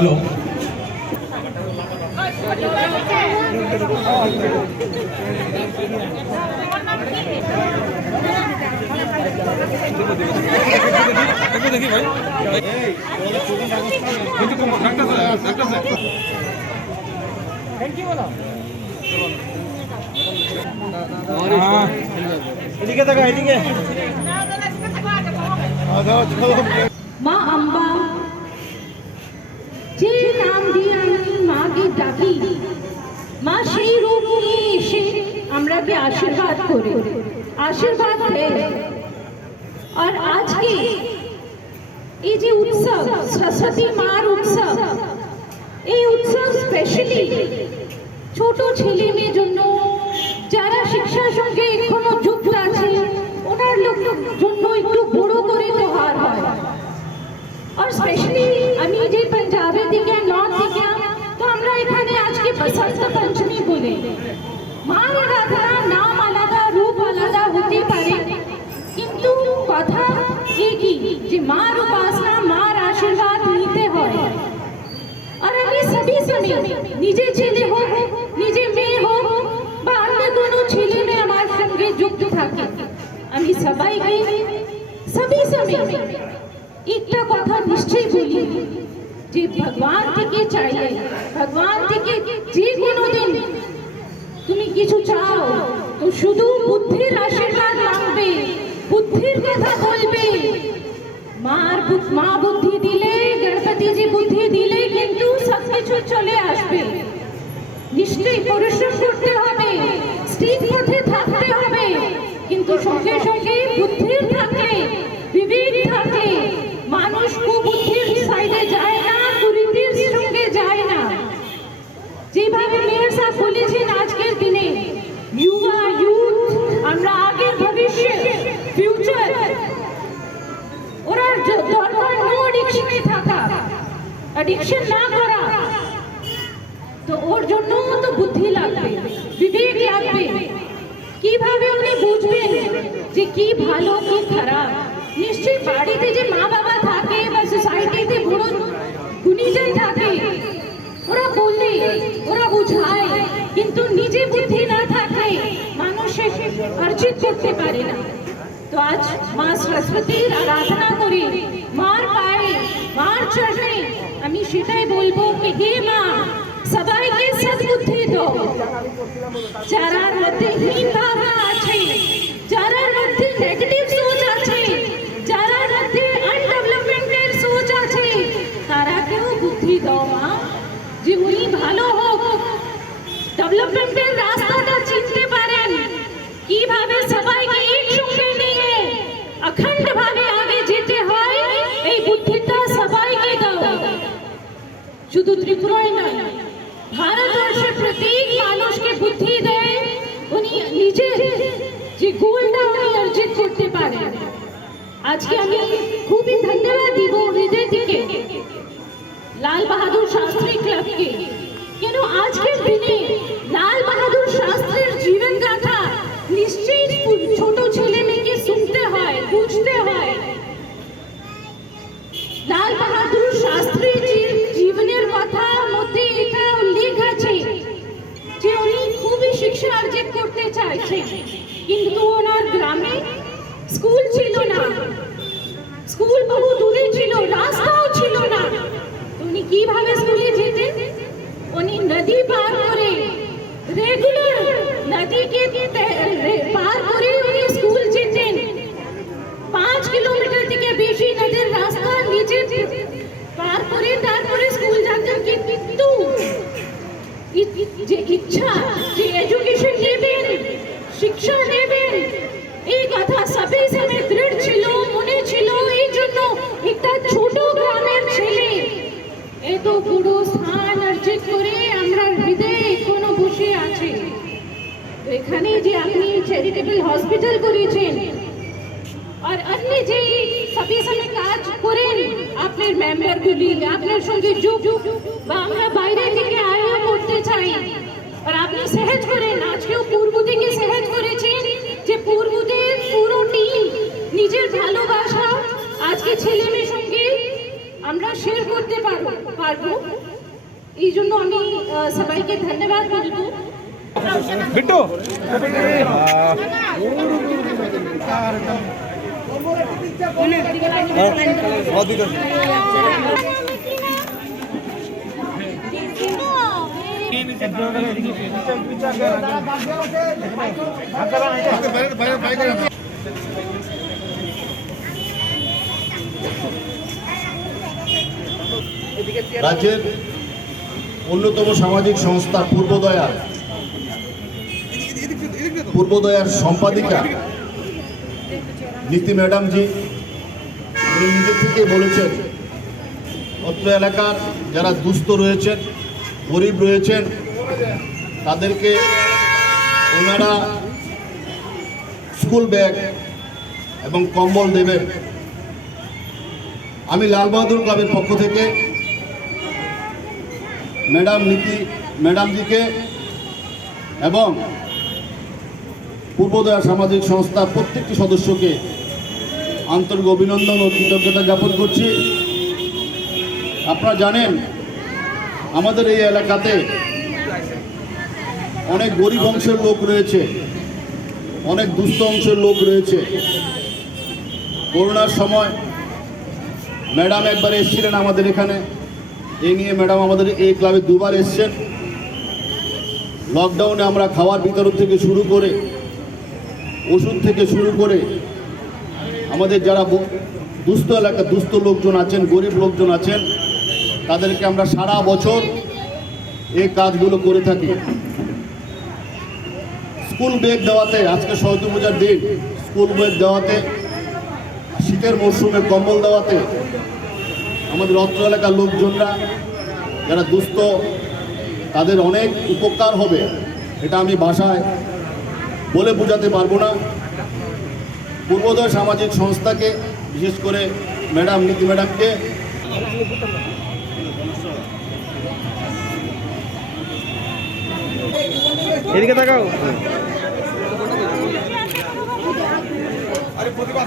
Hello দেখি ভাই এদিকে থাকা এদিকে মা আম্বা যে নাম দিয়ে আমি মাকে ডাকি, মা সেই রূপ নিয়ে এসে আমরাকে আশীর্বাদ করে আশীর্বাদ দেয়। আর আজকে এই যে উৎসব সরস্বতী মার উৎসব, এই উৎসব স্পেশালি ছোট ছেলে মেয়ের জন্য, যারা শিক্ষার সঙ্গে এখনো যুক্ত আছে ওনার জন্য একটু বড় করে त्योहार হয়। আর স্পেশালি আমি যে পাঞ্জাবের দিকে নর্থ দিকে, তো আমরা এখানে আজকে বসন্ত পঞ্চমী বলে। মার আরাধনা নাম আলাদা রূপ আলাদা হতে পারে, কিন্তু কথা একই যে মার উপাসনা মার আশীর্বাদ নিতে হয়। আর আমি সবই সময় নিজে ছেলে হোক নিজে মেয়ে হোক বা অন্য কোনো ছেলে মেয়ে আমার সঙ্গে যুক্ত থাকে, আমি সবাইকে সবই সময় একটা কথা নিশ্চয় বলি যে ভগবান থেকে চাইলে, ভগবান থেকে যে কোনো দিন তুমি কিছু চাও তো শুধু বুদ্ধির আশীর্বাদ মাংবে, বুদ্ধির কথা বলবে। মা বুদ্ধি দিলে, গণপতি জি বুদ্ধি দিলে কিন্তু সবকিছু চলে আসবে। নিশ্চয়ই পরিশ্রম করতে হবে, স্থির পথে থাকতে হবে, কিন্তু সঙ্গে সঙ্গে বুদ্ধির থাকলে, বিবেক থাকলে মানুষ কুবুদ্ধির সাইডে যায় না, কুরীতির সঙ্গে যায় না। যেভাবে মেয়র সাহেব বলেছেন আজকের দিনে ইউথ আমরা আগের ভবিষ্যৎ ফিউচার, ওরা দরকার নো অ্যাডিকশনে থাকা, অ্যাডিকশন না করা। তো ওর জন্য তো বুদ্ধি লাগবে, বিবেক লাগবে। কিভাবে উনি বুঝবেন যে কি ভালো কি খারাপ? নিশ্চয়ই বাড়িতে যে মা বাবা থাকে বা সোসাইটিতে বড় গুণীজন থাকে, ওরা বললে ওরা বুঝায়, কিন্তু নিজে বুদ্ধি না থাকলে মানুষ অর্জিত করতে পারে না। তো আজ মা সরস্বতীর আরাধনা করি, মার পায়ে মার চরণে আমি সেটাই বলবো কি হে মা সবাইকে সদ্বুদ্ধি দাও। যারার মধ্যে হীন ভাবনা আছে, যারার মধ্যে নেগেটিভ সোচ আছে, যারার মধ্যে আনডেভেলপমেন্টের সোচ আছে, তারাকেও বুদ্ধি দাও মা, যে উনি ভালো হোক, ডেভেলপমেন্টের রাস্তাটা চিনতে পারেন, কিভাবে সবাইকে একসঙ্গে নিয়ে অখণ্ড ভাবে আগে যেতে হয়, এই বুদ্ধিটা সবাইকে দাও। শুধু ত্রিপুরায় নয়, ভারতবর্ষের প্রত্যেক মানুষকে বুদ্ধি দেয়, উনি নিজের যে গোলটা উনি অর্জিত করতে পারেন। আজকে আমি খুবই ধন্যবাদ দিব হৃদয় থেকে লাল বাহাদুর শাস্ত্রী ক্লাবকে। কেন আজকের দিনে লাল বাহাদুর শাস্ত্রীর জীবন গাথা নিশ্চয়ই ছোট ছেলে মেয়েকে শুনতে হয়, বুঝতে হয়। লাল বাহাদুর শাস্ত্রীর জীবনের কথা মধ্যে এটা উল্লেখ আছে যে উনি খুবই শিক্ষা অর্জন করতে চাইছেন, কিন্তু ওনার গ্রামে স্কুল ছিল না, স্কুল বহু দূরে ছিল, রাস্তাও ছিল না। উনি কিভাবে স্কুলে যেতেন? উনি নদী পার করে, রেগুলার নদীকে পার করে উনি স্কুল যেতেন। 5 কিলোমিটার থেকে বেশি নদীর রাস্তা নিচে পার করে তারপরে স্কুল যেতেন। কিন্তু যে ইচ্ছা যে এডুকেশন নেবেন, শিক্ষা নেবেন, এই কথা সবই সময় দৃঢ় ছিল, মনে ছিল। এই জন্য একটা ছোট গ্রামের ছেলে এত বড় স্থান অর্জিত করে আমরা হৃদয়ে এখনো বসে আছে। এখানে যে আপনি চ্যারিটেবল হসপিটাল করেছেন আর অন্য যে সবই সময় কাজ করেন, আপনার মেম্বারগুলি আপনার সঙ্গে যোগ বা আমরা বাইরে থেকে আয়া করতে চাই, আর আপনি সহজ করেন। আজকেও পূর্ব থেকে সহজ করেছেন যে পূর্বদের পুরো টিম নিজের ভালোবাসা আজকে ছেলে মেয়ের সঙ্গে আমরা শেয়ার করতে পারবো। এই জন্য আমি সবাইকে ধন্যবাদ বলবো। বিট্টু রাজ্যের অন্যতম সামাজিক সংস্থা পূর্বোদয়ার সম্পাদিকা নীতি ম্যাডামজি উনি নিজে থেকে বলেছেন অত্র এলাকার যারা দুস্থ রয়েছেন, গরিব রয়েছেন, তাদেরকে ওনারা স্কুল ব্যাগ এবং কম্বল দেবেন। আমি লালবাহাদুর ক্লাবের পক্ষ থেকে নীতি ম্যাডামজিকে এবং পূর্বোদয়া সামাজিক সংস্থার প্রত্যেকটি সদস্যকে আন্তরিক অভিনন্দন ও কৃতজ্ঞতা জ্ঞাপন করছি। আপনারা জানেন আমাদের এই এলাকাতে অনেক গরিব অংশের লোক রয়েছে, অনেক দুস্থ অংশের লোক রয়েছে। করোনার সময় ম্যাডাম একবার এসেছিলেন আমাদের এখানে, এই নিয়ে ম্যাডাম আমাদের এই ক্লাবে দুবার এসছেন। লকডাউনে আমরা খাওয়ার বিতরণ থেকে শুরু করে, ওষুধ থেকে শুরু করে, আমাদের যারা দুস্থ এলাকা দুস্থ লোকজন আছেন, গরিব লোকজন আছেন, তাদেরকে আমরা সারা বছর এই কাজগুলো করে থাকি। স্কুল ব্যাগ দেওয়াতে, আজকে সরস্বতী পূজার দিন, স্কুল ব্যাগ দেওয়াতে, শীতের মরশুমে কম্বল দেওয়াতে আমাদের অত্র এলাকার লোকজনরা যারা দুস্থ তাদের অনেক উপকার হবে। এটা আমি ভাষায় বলে বোঝাতে পারবো না। পূর্বোদয় সামাজিক সংস্থাকে, বিশেষ করে নীতি ম্যাডামকে এদিকে তাকাও। আরে প্রতিবাদ